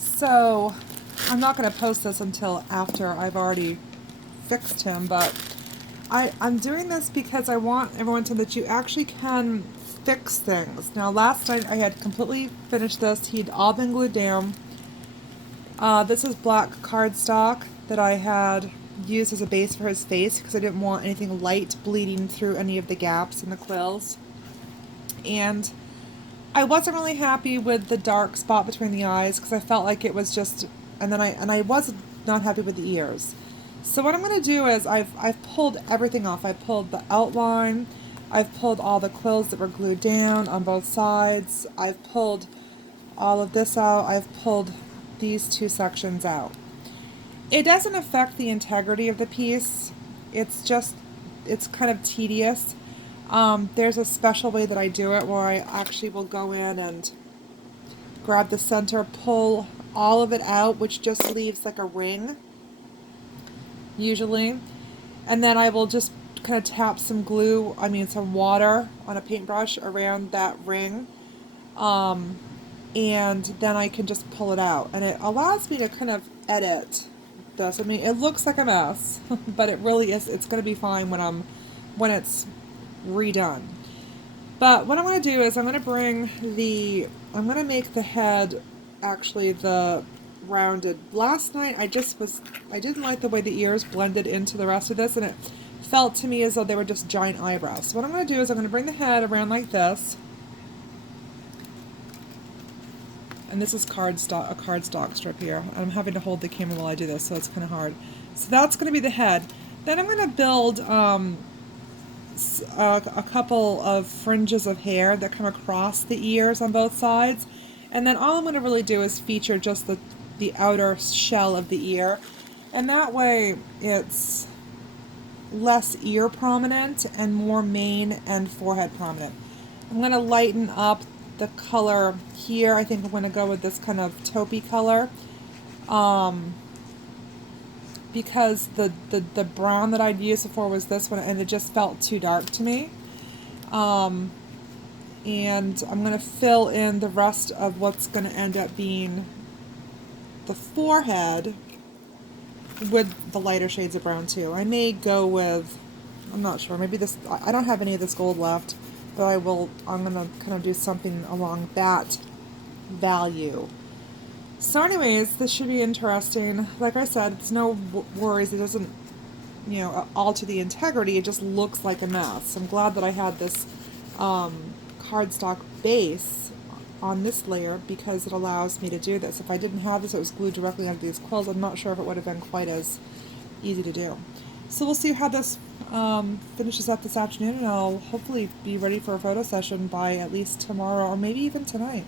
So I'm not going to post this until after I've already fixed him, but I'm doing this because I want everyone to know that you actually can fix things. Now, last night I had completely finished this. He'd all been glued down. This is black cardstock that I had used as a base for his face because I didn't want anything light bleeding through any of the gaps in the quills. And I wasn't really happy with the dark spot between the eyes because I felt like it was just, and I was not happy with the ears. So what I'm going to do is I've pulled everything off. I pulled the outline. I've pulled all the quills that were glued down on both sides. I've pulled all of this out. I've pulled these two sections out. It doesn't affect the integrity of the piece. It's just, it's kind of tedious. There's a special way that I do it where I actually will go in and grab the center, pull all of it out, which just leaves like a ring, usually. And then I will just kind of tap some glue, some water on a paintbrush around that ring. And then I can just pull it out. And it allows me to kind of edit this. It looks like a mess, but it really is, it's going to be fine when it's redone. But what I'm going to do is I'm going to make the head actually the rounded. Last night I didn't like the way the ears blended into the rest of this, and it felt to me as though they were just giant eyebrows. So what I'm going to do is I'm going to bring the head around like this. And this is a cardstock strip here. I'm having to hold the camera while I do this, so it's kind of hard. So that's going to be the head. Then I'm going to build a couple of fringes of hair that come across the ears on both sides. And then all I'm going to really do is feature just the outer shell of the ear. And that way it's less ear prominent and more mane and forehead prominent. I'm going to lighten up the color here. I think I'm going to go with this kind of taupey color. Because the brown that I'd used before was this one, and it just felt too dark to me. And I'm going to fill in the rest of what's going to end up being the forehead with the lighter shades of brown too. I may go with, I'm not sure, maybe this, I don't have any of this gold left, but I'm going to kind of do something along that value. So anyways, this should be interesting. Like I said, it's no worries. It doesn't, alter the integrity. It just looks like a mess. I'm glad that I had this cardstock base on this layer because it allows me to do this. If I didn't have this, it was glued directly onto these quills, I'm not sure if it would have been quite as easy to do. So we'll see how this finishes up this afternoon, and I'll hopefully be ready for a photo session by at least tomorrow or maybe even tonight.